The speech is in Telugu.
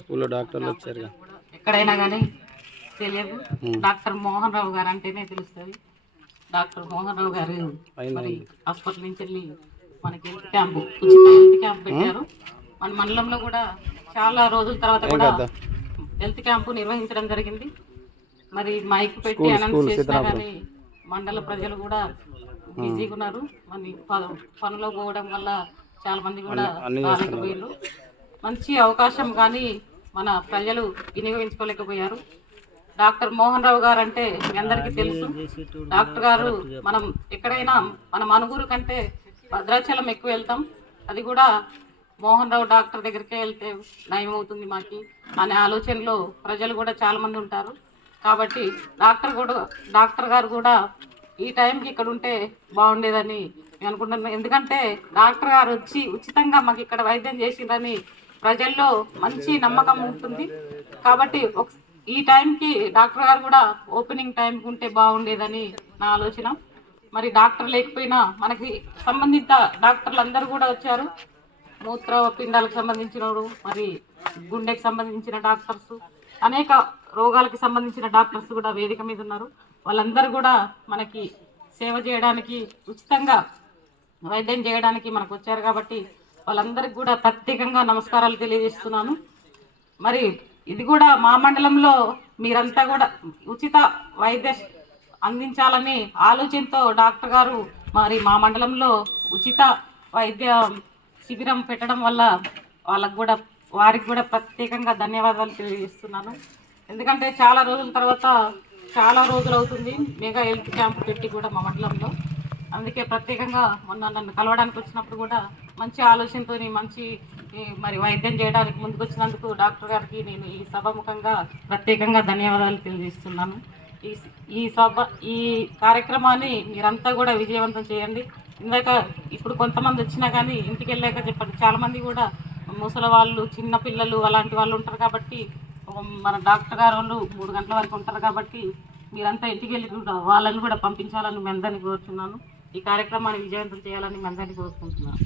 స్కూల్లో డాక్టర్లు వచ్చారు కూడా ఎక్కడైనా కానీ తెలియదు. డాక్టర్ మోహన్ రావు గారు అంటేనే తెలుస్తుంది. డాక్టర్ మోహన్ రావు గారు మరి హాస్పిటల్ నుంచి వెళ్ళి మనకి హెల్త్ క్యాంప్ ఉచిత హెల్త్ క్యాంప్ పెట్టారు. మన మండలంలో కూడా చాలా రోజుల తర్వాత కూడా హెల్త్ క్యాంపు నిర్వహించడం జరిగింది. మరి మైక్ పెట్టి అనౌన్స్ చేసినా కానీ మండల ప్రజలు కూడా బిజీగా ఉన్నారు. మరి పనిలో పోవడం వల్ల చాలా మంది కూడా రాలేకపోయారు మంచి అవకాశం కానీ మన ప్రజలు వినియోగించుకోలేకపోయారు. డాక్టర్ మోహన్ రావు గారు అంటే మీ అందరికీ తెలుసు. డాక్టర్ గారు మనం ఎక్కడైనా మన మనుగురు కంటే భద్రాచలం ఎక్కువ వెళ్తాం. అది కూడా మోహన్ రావు డాక్టర్ దగ్గరికే వెళ్తే నయం అవుతుంది మాకి అనే ఆలోచనలో ప్రజలు కూడా చాలామంది ఉంటారు. కాబట్టి డాక్టర్ కూడా డాక్టర్ గారు కూడా ఈ టైంకి ఇక్కడ ఉంటే బాగుండేదని నేను అనుకుంటున్నాను ఎందుకంటే డాక్టర్ గారు వచ్చి ఉచితంగా మాకు ఇక్కడ వైద్యం చేసిందని ప్రజల్లో మంచి నమ్మకం ఉంటుంది. కాబట్టి ఒక- ఈ టైంకి డాక్టర్ గారు కూడా ఓపెనింగ్ టైంకి ఉంటే బాగుండేదని నా ఆలోచన. మరి డాక్టర్ లేకపోయినా మనకి సంబంధిత డాక్టర్లు అందరూ కూడా వచ్చారు. మూత్ర పిండాలకు సంబంధించిన మరి గుండెకి సంబంధించిన డాక్టర్స్ అనేక రోగాలకి సంబంధించిన డాక్టర్స్ కూడా వేదిక మీద ఉన్నారు. వాళ్ళందరూ కూడా మనకి సేవ చేయడానికి ఉచితంగా వైద్యం చేయడానికి మనకు వచ్చారు కాబట్టి వాళ్ళందరికీ కూడా ప్రత్యేకంగా నమస్కారాలు తెలియజేస్తున్నాను. మరి ఇది కూడా మా మండలంలో మీరంతా కూడా ఉచిత వైద్య అందించాలని ఆలోచనతో డాక్టర్ గారు మరి మా మండలంలో ఉచిత వైద్య శిబిరం పెట్టడం వల్ల వాళ్ళకు కూడా వారికి కూడా ప్రత్యేకంగా ధన్యవాదాలు తెలియజేస్తున్నాను. ఎందుకంటే చాలా రోజుల తర్వాత చాలా రోజులు అవుతుంది మెగా హెల్త్ క్యాంప్ పెట్టి కూడా మా మండలంలో. అందుకే ప్రత్యేకంగా మొన్న నన్ను కలవడానికి వచ్చినప్పుడు కూడా మంచి ఆలోచనతో మంచి మరి వైద్యం చేయడానికి ముందుకొచ్చినందుకు డాక్టర్ గారికి నేను ఈ సభముఖంగా ప్రత్యేకంగా ధన్యవాదాలు తెలియజేస్తున్నాను. ఈ ఈ సభ ఈ కార్యక్రమాన్ని మీరంతా కూడా విజయవంతం చేయండి. ఇందాక ఇప్పుడు కొంతమంది వచ్చినా కానీ ఇంటికి వెళ్ళాక చెప్పండి. చాలామంది కూడా ముసలి వాళ్ళు చిన్నపిల్లలు అలాంటి వాళ్ళు ఉంటారు కాబట్టి మన డాక్టర్ గారు వాళ్ళు మూడు గంటల వరకు ఉంటారు కాబట్టి మీరంతా ఇంటికి వెళ్ళి కూడా వాళ్ళని కూడా పంపించాలని మీ అందరినీ కోరుతున్నాను ఈ కార్యక్రమాన్ని విజయవంతం చేయాలని మీ అందరినీ కోరుకుంటున్నాను.